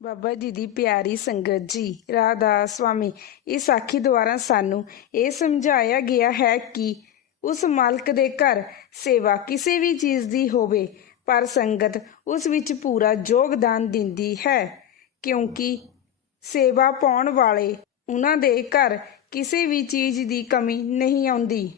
ਬਾਬਾ ਜੀ ਦੀ ਪਿਆਰੀ ਸੰਗਤ ਜੀ, ਰਾਧਾ ਸਵਾਮੀ ਇਸ ਸਾਖੀ ਦੁਆਰਾ ਸਾਨੂੰ ਇਹ ਸਮਝਾਇਆ ਗਿਆ ਹੈ ਕਿ ਉਸ ਮਾਲਕ ਦੇ ਘਰ ਸੇਵਾ ਕਿਸੇ ਵੀ ਚੀਜ਼ ਦੀ ਹੋਵੇ, ਪਰ ਸੰਗਤ ਉਸ ਵਿੱਚ ਪੂਰਾ ਯੋਗਦਾਨ ਦਿੰਦੀ ਹੈ, ਕਿਉਂਕਿ ਸੇਵਾ ਪਾਉਣ ਵਾਲੇ ਉਹਨਾਂ ਦੇ ਘਰ ਕਿਸੇ ਵੀ ਚੀਜ਼ ਦੀ ਕਮੀ ਨਹੀਂ ਆਉਂਦੀ।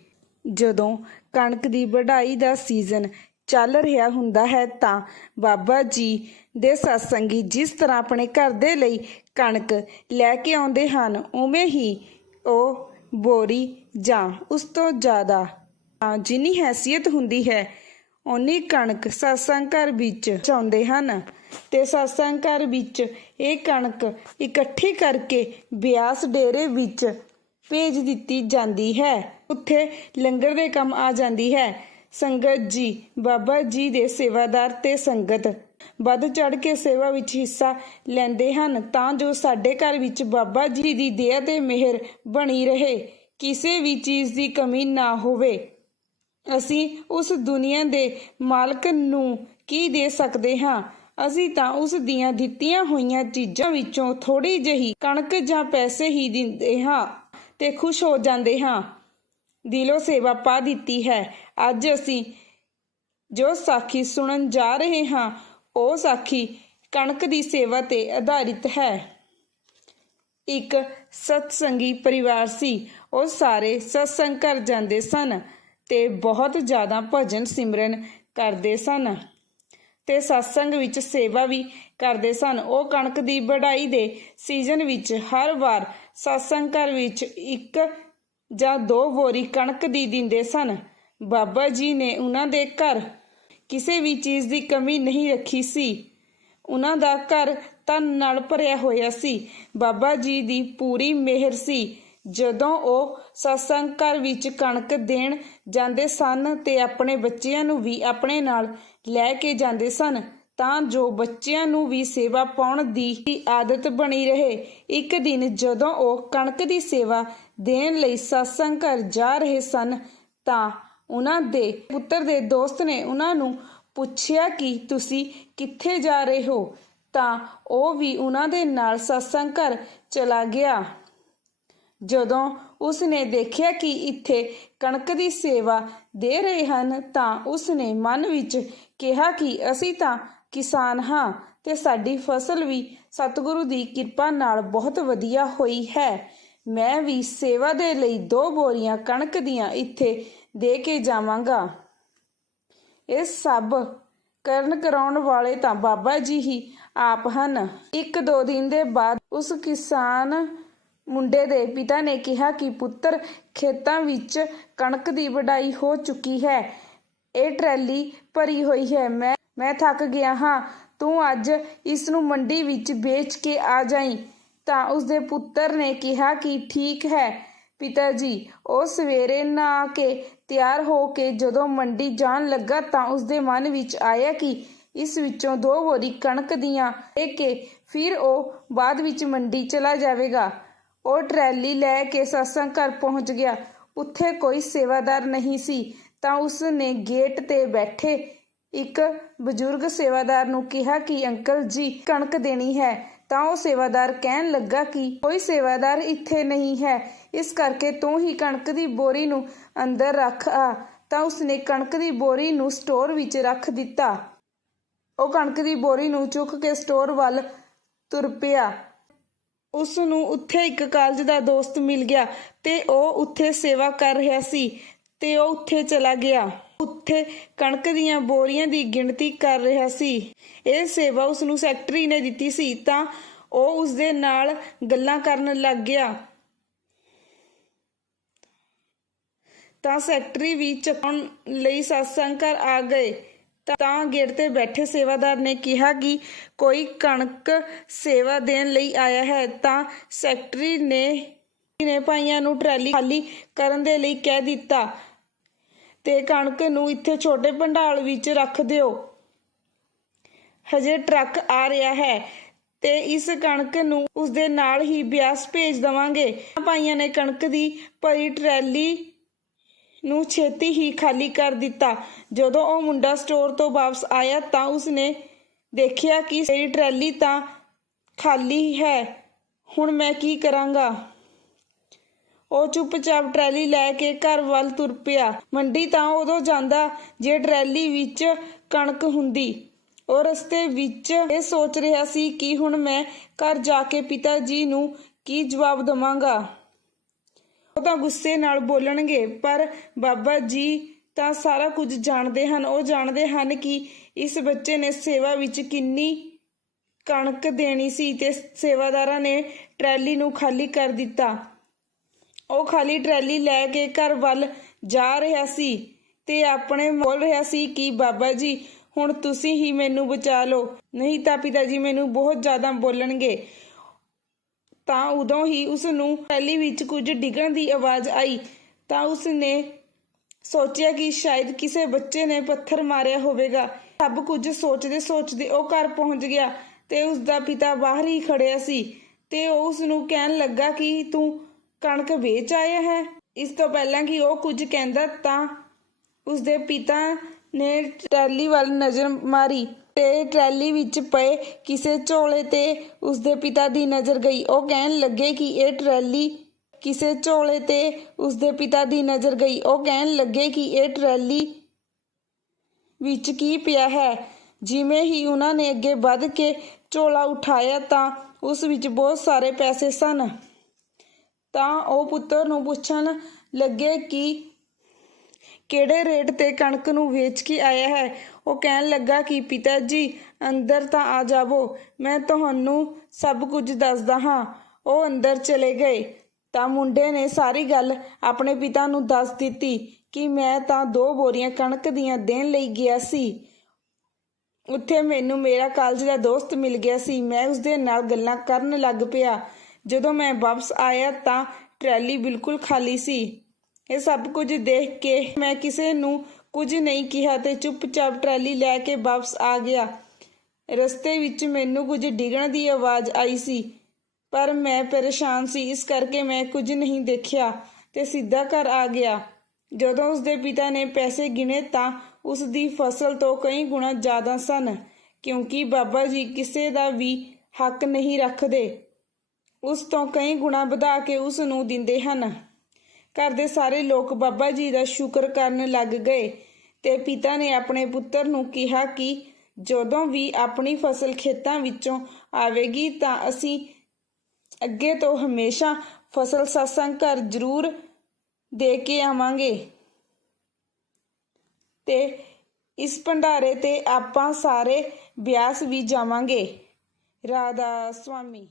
ਜਦੋਂ ਕਣਕ ਦੀ ਵਢਾਈ ਦਾ ਸੀਜ਼ਨ ਚੱਲ ਰਿਹਾ ਹੁੰਦਾ ਹੈ ਤਾਂ ਬਾਬਾ ਜੀ ਦੇ ਸਤਸੰਗੀ ਜਿਸ ਤਰ੍ਹਾਂ ਆਪਣੇ ਘਰ ਦੇ ਲਈ ਕਣਕ ਲੈ ਕੇ ਆਉਂਦੇ ਹਨ, ਉਵੇਂ ਹੀ ਉਹ ਬੋਰੀ ਜਾਂ ਉਸ ਤੋਂ ਜ਼ਿਆਦਾ ਜਿੰਨੀ ਹੈਸੀਅਤ ਹੁੰਦੀ ਹੈ, ਓਨੀ ਕਣਕ ਸਤਸੰਗ ਘਰ ਵਿੱਚ ਚਾਉਂਦੇ ਹਨ। ਤੇ ਸਤਸੰਗ ਘਰ ਵਿੱਚ ਇਹ ਕਣਕ ਇਕੱਠੀ ਕਰਕੇ ਬਿਆਸ ਡੇਰੇ ਵਿੱਚ ਭੇਜ ਦਿੱਤੀ ਜਾਂਦੀ ਹੈ। ਉੱਥੇ ਲੰਗਰ ਦੇ ਕੰਮ ਆ ਜਾਂਦੀ ਹੈ। ਸੰਗਤ ਜੀ, ਬਾਬਾ ਜੀ ਦੇ ਸੇਵਾਦਾਰ ਤੇ ਸੰਗਤ। ਵੱਧ ਚੜ ਕੇ ਸੇਵਾ ਵਿੱਚ ਹਿੱਸਾ ਲੈਂਦੇ ਹਨ ਤਾਂ ਜੋ ਸਾਡੇ ਘਰ ਵਿੱਚ ਬਾਬਾ ਜੀ ਦੀ ਦਇਆ ਤੇ ਮਿਹਰ ਬਣੀ ਰਹੇ। ਕਿਸੇ ਵੀ ਚੀਜ਼ ਦੀ ਕਮੀ ਨਾ ਹੋਵੇ। ਅਸੀਂ ਉਸ ਦੁਨੀਆ ਦੇ ਮਾਲਕ ਨੂੰ ਕੀ ਦੇ ਸਕਦੇ ਹਾਂ? ਅਸੀਂ ਤਾਂ ਉਸ ਦੀਆਂ ਦਿੱਤੀਆਂ ਹੋਈਆਂ ਚੀਜ਼ਾਂ ਵਿੱਚੋਂ ਥੋੜੀ ਜਿਹੀ ਕਣਕ ਜਾਂ ਪੈਸੇ ਹੀ ਦਿੰਦੇ ਹਾਂ ਤੇ ਖੁਸ਼ ਹੋ ਜਾਂਦੇ ਹਾਂ। ਦਿਲੋਂ ਸੇਵਾ ਪਾ ਦਿੱਤੀ ਹੈ। ਅੱਜ ਅਸੀਂ ਜੋ ਸਾਖੀ ਸੁਣਨ ਜਾ ਰਹੇ ਹਾਂ, ਉਹ ਸਾਖੀ ਕਣਕ ਦੀ ਸੇਵਾ ਤੇ ਆਧਾਰਿਤ ਹੈ। ਇੱਕ ਸਤਸੰਗੀ ਪਰਿਵਾਰ ਸੀ। ਉਹ ਸਾਰੇ ਸਤਸੰਗ ਕਰ ਜਾਂਦੇ ਸਨ ਤੇ ਬਹੁਤ ਜ਼ਿਆਦਾ ਭਜਨ ਸਿਮਰਨ ਕਰਦੇ ਸਨ ਤੇ ਸਤਸੰਗ ਵਿੱਚ ਸੇਵਾ ਵੀ ਕਰਦੇ ਸਨ। ਉਹ ਕਣਕ ਦੀ ਵਢਾਈ ਦੇ ਸੀਜ਼ਨ ਵਿੱਚ ਹਰ ਵਾਰ ਸਤਸੰਗ ਘਰ ਵਿੱਚ ਇੱਕ ਜਾਂ ਦੋ ਬੋਰੀ ਕਣਕ ਦੀ ਦਿੰਦੇ ਸਨ। ਬਾਬਾ ਜੀ ਨੇ ਉਹਨਾਂ ਦੇ ਘਰ ਕਿਸੇ ਵੀ ਚੀਜ਼ ਦੀ ਕਮੀ ਨਹੀਂ ਰੱਖੀ ਸੀ। ਉਹਨਾਂ ਦਾ ਘਰ ਧਨ ਨਾਲ ਭਰਿਆ ਹੋਇਆ ਸੀ। ਬਾਬਾ ਜੀ ਦੀ ਪੂਰੀ ਮਿਹਰ ਸੀ। ਜਦੋਂ ਉਹ ਸਤਸੰਗ ਘਰ ਵਿੱਚ ਕਣਕ ਦੇਣ ਜਾਂਦੇ ਸਨ ਤੇ ਆਪਣੇ ਬੱਚਿਆਂ ਨੂੰ ਵੀ ਆਪਣੇ ਨਾਲ ਲੈ ਕੇ ਜਾਂਦੇ ਸਨ ਤਾਂ ਜੋ ਬੱਚਿਆਂ ਨੂੰ ਵੀ ਸੇਵਾ ਪਾਉਣ ਦੀ ਆਦਤ ਬਣੀ ਰਹੇ। ਇੱਕ ਦਿਨ ਜਦੋਂ ਉਹ ਕਣਕ ਦੀ ਸੇਵਾ ਦੇਣ ਲਈ ਸਤਸੰਗ ਘਰ ਜਾ ਰਹੇ ਸਨ, ਤਾਂ ਉਹਨਾਂ ਦੇ ਪੁੱਤਰ ਦੇ ਦੋਸਤ ਨੇ ਉਹਨਾਂ ਨੂੰ ਪੁੱਛਿਆ ਕਿ ਤੁਸੀਂ ਕਿੱਥੇ ਜਾ ਰਹੇ ਹੋ? ਤਾਂ ਉਹ ਵੀ ਉਹਨਾਂ ਦੇ ਨਾਲ ਸਤਸੰਗ ਘਰ ਚਲਾ ਗਿਆ। ਜਦੋਂ ਉਸ ਨੇ ਦੇਖਿਆ ਕਿ ਇੱਥੇ ਕਣਕ ਦੀ ਸੇਵਾ ਦੇ ਰਹੇ ਹਨ, ਤਾਂ ਉਸ ਨੇ ਮਨ ਵਿੱਚ ਕਿਹਾ ਕਿ ਅਸੀਂ ਤਾਂ ਕਿਸਾਨ ਹਾਂ, ਤੇ ਸਾਡੀ ਫਸਲ ਵੀ ਸਤਿਗੁਰੂ ਦੀ ਕਿਰਪਾ ਨਾਲ ਬਹੁਤ ਵਧੀਆ ਹੋਈ ਹੈ। ਮੈਂ ਵੀ ਸੇਵਾ ਦੇ ਲਈ ਦੋ ਬੋਰੀਆਂ ਕਣਕ ਦੀਆਂ ਇੱਥੇ ਦੇ ਕੇ ਜਾਵਾਂਗਾ। ਇਹ ਸਭ ਕਰਨ ਕਰਾਉਣ ਵਾਲੇ ਤਾਂ ਬਾਬਾ ਜੀ ਹੀ ਆਪ ਹਨ। ਇੱਕ ਦੋ ਦਿਨ ਦੇ ਬਾਅਦ ਉਸ ਕਿਸਾਨ ਮੁੰਡੇ ਦੇ ਪਿਤਾ ਨੇ ਕਿਹਾ ਕਿ ਪੁੱਤਰ, ਖੇਤਾਂ ਵਿੱਚ ਕਣਕ ਦੀ ਵਢਾਈ ਹੋ ਚੁੱਕੀ ਹੈ। ਇਹ ਟਰੈਲੀ ਭਰੀ ਹੋਈ ਹੈ। ਮੈਂ ਮੈਂ ਥੱਕ ਗਿਆ ਹਾਂ, ਤੂੰ ਅੱਜ ਇਸ ਨੂੰ ਮੰਡੀ ਵਿੱਚ ਵੇਚ ਕੇ ਆ ਜਾਈਂ। ਤਾਂ ਉਸਦੇ ਪੁੱਤਰ ਨੇ ਕਿਹਾ ਕਿ ਠੀਕ ਹੈ ਪਿਤਾ ਜੀ, ਉਹ ਸਵੇਰੇ ਨਹਾ ਕੇ ਤਿਆਰ ਹੋ ਕੇ ਜਦੋਂ ਮੰਡੀ ਜਾਣ ਲੱਗਾ ਤਾਂ ਉਸਦੇ ਮਨ ਵਿੱਚ ਆਇਆ ਕਿ ਇਸ ਵਿੱਚੋਂ ਦੋ ਬੋਰੀ ਕਣਕ ਦੀਆਂ ਲੈ ਕੇ ਫਿਰ ਉਹ ਬਾਅਦ ਵਿੱਚ ਮੰਡੀ ਚਲਾ ਜਾਵੇਗਾ। ਉਹ ਟਰੈਲੀ ਲੈ ਕੇ ਸਤਸੰਗ ਘਰ ਪਹੁੰਚ ਗਿਆ। ਉੱਥੇ ਕੋਈ ਸੇਵਾਦਾਰ ਨਹੀਂ ਸੀ, ਤਾਂ ਉਸ ਨੇ ਗੇਟ ਤੇ ਬੈਠੇ ਇੱਕ ਬਜ਼ੁਰਗ ਸੇਵਾਦਾਰ ਨੂੰ ਕਿਹਾ ਕਿ ਅੰਕਲ ਜੀ, ਕਣਕ ਦੇਣੀ ਹੈ। ਤਾਂ ਉਹ ਸੇਵਾਦਾਰ ਕਹਿਣ ਲੱਗਾ ਕਿ ਕੋਈ ਸੇਵਾਦਾਰ ਇੱਥੇ ਨਹੀਂ ਹੈ। ਇਸ ਕਰਕੇ ਤੂੰ ਹੀ ਕਣਕ ਦੀ ਬੋਰੀ ਨੂੰ ਅੰਦਰ ਰੱਖ ਆ। ਤਾਂ ਉਸਨੇ ਕਣਕ ਦੀ ਬੋਰੀ ਨੂੰ ਸਟੋਰ ਵਿੱਚ ਰੱਖ ਦਿੱਤਾ। ਉਹ ਕਣਕ ਦੀ ਬੋਰੀ ਨੂੰ ਚੁੱਕ ਕੇ ਸਟੋਰ ਵੱਲ ਤੁਰ ਪਿਆ। ਉਸ ਨੂੰ ਉੱਥੇ ਇੱਕ ਕਾਲਜ ਦਾ ਦੋਸਤ ਮਿਲ ਗਿਆ ਤੇ ਉਹ ਉੱਥੇ ਸੇਵਾ ਕਰ ਰਿਹਾ ਸੀ ਤੇ ਉਹ ਉੱਥੇ ਚਲਾ ਗਿਆ। ਉੱਥੇ ਕਣਕ ਦੀਆਂ ਬੋਰੀਆਂ ਦੀ ਗਿਣਤੀ ਕਰ ਰਿਹਾ ਸੀ। ਇਹ ਸੇਵਾ ਉਸ ਨੂੰ ਸੈਕਟਰੀ ਨੇ ਦਿੱਤੀ ਸੀ ਤਾਂ ਉਹ ਉਸ ਦੇ ਨਾਲ ਗੱਲਾਂ ਕਰਨ ਲੱਗ ਗਿਆ। ਤਾਂ ਸੈਕਟਰੀ ਵੀ ਚੱਕਣ ਲਈ ਸਤਸੰਗ ਘਰ ਆ ਗਏ। ਤਾਂ ਗੇਟ ਤੇ ਬੈਠੇ ਸੇਵਾਦਾਰ ਨੇ ਕਿਹਾ ਕਿ ਕੋਈ ਕਣਕ ਸੇਵਾ ਦੇਣ ਲਈ ਆਇਆ ਹੈ ਤਾਂ ਸੈਕਟਰੀ ਨੇ ਨੇ ਭਾਈਆਂ ਨੂੰ ਟਰਾਲੀ ਖਾਲੀ ਕਰਨ ਦੇ ਲਈ ਕਹਿ ਦਿੱਤਾ। ਤੇ ਕਣਕ ਨੂੰ ਇੱਥੇ ਛੋਟੇ ਭੰਡਾਲ ਵਿੱਚ ਰੱਖ ਦਿਓ। ਹਜੇ ਟਰੱਕ ਆ ਰਿਹਾ ਹੈ ਤੇ ਇਸ ਕਣਕ ਨੂੰ ਉਸ ਦੇ ਨਾਲ ਹੀ ਬਿਆਸ ਭੇਜ ਦਵਾਂਗੇ। ਭਾਈਆਂ ਨੇ ਕਣਕ ਦੀ ਭਰੀ ਟਰੈਲੀ ਨੂੰ ਛੇਤੀ ਹੀ ਖਾਲੀ ਕਰ ਦਿੱਤਾ। ਜਦੋਂ ਉਹ ਮੁੰਡਾ ਸਟੋਰ ਤੋਂ ਵਾਪਸ ਆਇਆ ਤਾਂ ਉਸਨੇ ਦੇਖਿਆ ਕਿ ਮੇਰੀ ਟਰੈਲੀ ਤਾਂ ਖਾਲੀ ਹੈ। ਹੁਣ ਮੈਂ ਕੀ ਕਰਾਂਗਾ? ਉਹ ਚੁੱਪਚਾਪ ਟਰੈਲੀ ਲੈ ਕੇ ਘਰ ਵੱਲ ਤੁਰ ਪਿਆ। ਮੰਡੀ ਤਾਂ ਉਦੋਂ ਜਾਂਦਾ ਜੇ ਟਰੈਲੀ ਵਿੱਚ ਕਣਕ ਹੁੰਦੀ। ਉਹ ਰਸਤੇ ਵਿੱਚ ਇਹ ਸੋਚ ਰਿਹਾ ਸੀ ਕਿ ਹੁਣ ਮੈਂ ਘਰ ਜਾ ਕੇ ਪਿਤਾ ਜੀ ਨੂੰ ਕੀ ਜਵਾਬ ਦਵਾਂਗਾ। ਉਹ ਤਾਂ ਗੁੱਸੇ ਨਾਲ ਬੋਲਣਗੇ, ਪਰ ਬਾਬਾ ਜੀ ਤਾਂ ਸਾਰਾ ਕੁਝ ਜਾਣਦੇ ਹਨ। ਉਹ ਜਾਣਦੇ ਹਨ ਕਿ ਇਸ ਬੱਚੇ ਨੇ ਸੇਵਾ ਵਿੱਚ ਕਿੰਨੀ ਕਣਕ ਦੇਣੀ ਸੀ ਤੇ ਸੇਵਾਦਾਰਾਂ ਨੇ ਟਰੈਲੀ ਨੂੰ ਖਾਲੀ ਕਰ ਦਿੱਤਾ। ਉਹ ਖਾਲੀ ਟਰੈਲੀ ਲੈ ਕੇ ਘਰ ਵੱਲ ਜਾ ਰਿਹਾ ਸੀ ਤੇ ਆਪਣੇ ਬੋਲ ਰਿਹਾ ਸੀ ਕਿ, ਬਾਬਾ ਜੀ, ਹੁਣ ਤੁਸੀਂ ਹੀ ਮੈਨੂੰ ਬਚਾ ਲਓ। ਨਹੀਂ ਤਾਂ ਪਿਤਾ ਜੀ ਮੈਨੂੰ ਬਹੁਤ ਜ਼ਿਆਦਾ ਬੋਲਣਗੇ। ਤਾਂ ਉਦੋਂ ਹੀ ਉਸ ਨੂੰ ਟਰੈਲੀ ਵਿੱਚ ਕੁਝ ਡਿੱਗਣ ਦੀ ਆਵਾਜ਼ ਆਈ। ਤਾਂ ਉਸ ਨੇ ਸੋਚਿਆ ਕਿ ਸ਼ਾਇਦ ਕਿਸੇ ਬੱਚੇ ਨੇ ਪੱਥਰ ਮਾਰਿਆ ਹੋਵੇਗਾ। ਸਭ ਕੁਝ ਸੋਚਦੇ ਸੋਚਦੇ ਉਹ ਘਰ ਪਹੁੰਚ ਗਿਆ ਤੇ ਉਸ ਦਾ ਪਿਤਾ ਬਾਹਰ ਹੀ ਖੜਿਆ ਸੀ ਤੇ ਉਹ ਉਸ ਨੂੰ ਕਹਿਣ ਲੱਗਾ ਕਿ, ਤੂੰ ਕਣਕ ਵੇਚ ਆਇਆ ਹੈ। ਇਸ ਤੋਂ ਪਹਿਲਾਂ ਕਿ ਉਹ ਕੁਝ ਕਹਿੰਦਾ ਤਾਂ ਉਸ ਦੇ ਪਿਤਾ ਨੇ ਟਰੈਲੀ ਵੱਲ ਨਜ਼ਰ ਮਾਰੀ ਤੇ ਟਰੈਲੀ ਵਿੱਚ ਪਏ ਕਿਸੇ ਝੋਲੇ ਤੇ ਉਸ ਦੇ ਪਿਤਾ ਦੀ ਨਜ਼ਰ ਗਈ। ਉਹ ਕਹਿਣ ਲੱਗੇ ਕਿ ਇਹ ਟਰੈਲੀ ਕਿਸੇ ਝੋਲੇ ਤੇ ਉਸ ਦੇ ਪਿਤਾ ਦੀ ਨਜ਼ਰ ਗਈ। ਉਹ ਕਹਿਣ ਲੱਗੇ ਕਿ ਇਹ ਟਰੈਲੀ ਵਿੱਚ ਕੀ ਪਿਆ ਹੈ। ਜਿਵੇਂ ਹੀ ਉਹਨਾਂ ਨੇ ਅੱਗੇ ਵੱਧ ਕੇ ਝੋਲਾ ਉਠਾਇਆ ਤਾਂ ਉਸ ਵਿੱਚ ਬਹੁਤ ਸਾਰੇ ਪੈਸੇ ਸਨ। ਤਾਂ ਉਹ ਪੁੱਤਰ ਨੂੰ ਪੁੱਛਣ ਲੱਗੇ ਕਿ ਕਿਹੜੇ ਰੇਟ ਤੇ ਕਣਕ ਨੂੰ ਵੇਚ ਕੇ ਆਇਆ ਹੈ। ਉਹ ਕਹਿਣ ਲੱਗਾ ਕਿ ਪਿਤਾ ਜੀ ਅੰਦਰ ਤਾਂ ਆ ਜਾਵੋ, ਮੈਂ ਤੁਹਾਨੂੰ ਸਭ ਕੁਝ ਦੱਸਦਾ ਹਾਂ। ਉਹ ਅੰਦਰ ਚਲੇ ਗਏ। ਤਾਂ ਮੁੰਡੇ ਨੇ ਸਾਰੀ ਗੱਲ ਆਪਣੇ ਪਿਤਾ ਨੂੰ ਦੱਸ ਦਿੱਤੀ ਕਿ ਮੈਂ ਤਾਂ ਦੋ ਬੋਰੀਆਂ ਕਣਕ ਦੀਆਂ ਦੇਣ ਲਈ ਗਿਆ ਸੀ। ਉੱਥੇ ਮੈਨੂੰ ਮੇਰਾ ਕਾਲਜ ਦਾ ਦੋਸਤ ਮਿਲ ਗਿਆ ਸੀ। ਮੈਂ ਉਸਦੇ ਨਾਲ ਗੱਲਾਂ ਕਰਨ ਲੱਗ ਪਿਆ। ਜਦੋਂ ਮੈਂ ਵਾਪਸ ਆਇਆ ਤਾਂ ਟਰੈਲੀ ਬਿਲਕੁਲ ਖਾਲੀ ਸੀ। ਇਹ ਸਭ ਕੁਝ ਦੇਖ ਕੇ ਮੈਂ ਕਿਸੇ ਨੂੰ ਕੁਝ ਨਹੀਂ ਕਿਹਾ ਤੇ ਚੁੱਪਚਾਪ ਟਰਾਲੀ ਲੈ ਕੇ ਵਾਪਸ ਆ ਗਿਆ। ਰਸਤੇ ਵਿੱਚ ਮੈਨੂੰ ਕੁਝ ਡਿੱਗਣ ਦੀ ਆਵਾਜ਼ ਆਈ ਸੀ, ਪਰ ਮੈਂ ਪਰੇਸ਼ਾਨ ਸੀ, ਇਸ ਕਰਕੇ ਮੈਂ ਕੁਝ ਨਹੀਂ ਦੇਖਿਆ ਤੇ ਸਿੱਧਾ ਘਰ ਆ ਗਿਆ। ਜਦੋਂ ਉਸਦੇ ਪਿਤਾ ਨੇ ਪੈਸੇ ਗਿਣੇ ਤਾਂ ਉਸ ਦੀ ਫਸਲ ਤੋਂ ਕਈ ਗੁਣਾ ਜ਼ਿਆਦਾ ਸਨ, ਕਿਉਂਕਿ ਬਾਬਾ ਜੀ ਕਿਸੇ ਦਾ ਵੀ ਹੱਕ ਨਹੀਂ ਰੱਖਦੇ। ਉਸ ਤੋਂ ਕਈ ਗੁਣਾ ਵਧਾ ਕੇ ਉਸ ਨੂੰ ਦਿੰਦੇ ਹਨ। ਘਰ ਦੇ ਸਾਰੇ ਲੋਕ ਬਾਬਾ ਜੀ ਦਾ ਸ਼ੁਕਰ ਕਰਨ ਲੱਗ ਗਏ ਤੇ ਪਿਤਾ ਨੇ ਆਪਣੇ ਪੁੱਤਰ ਨੂੰ ਕਿਹਾ ਕਿ ਜਦੋਂ ਵੀ ਆਪਣੀ ਫਸਲ ਖੇਤਾਂ ਵਿੱਚੋਂ ਆਵੇਗੀ ਤਾਂ ਅਸੀਂ ਅੱਗੇ ਤੋਂ ਹਮੇਸ਼ਾ ਫਸਲ satsang ਘਰ ਜ਼ਰੂਰ ਦੇ ਕੇ ਆਵਾਂਗੇ। ਤੇ ਇਸ ਭੰਡਾਰੇ ਤੇ ਆਪਾਂ ਸਾਰੇ ਬਿਆਸ ਵੀ ਜਾਵਾਂਗੇ। ਰਾਧਾ ਸੁਆਮੀ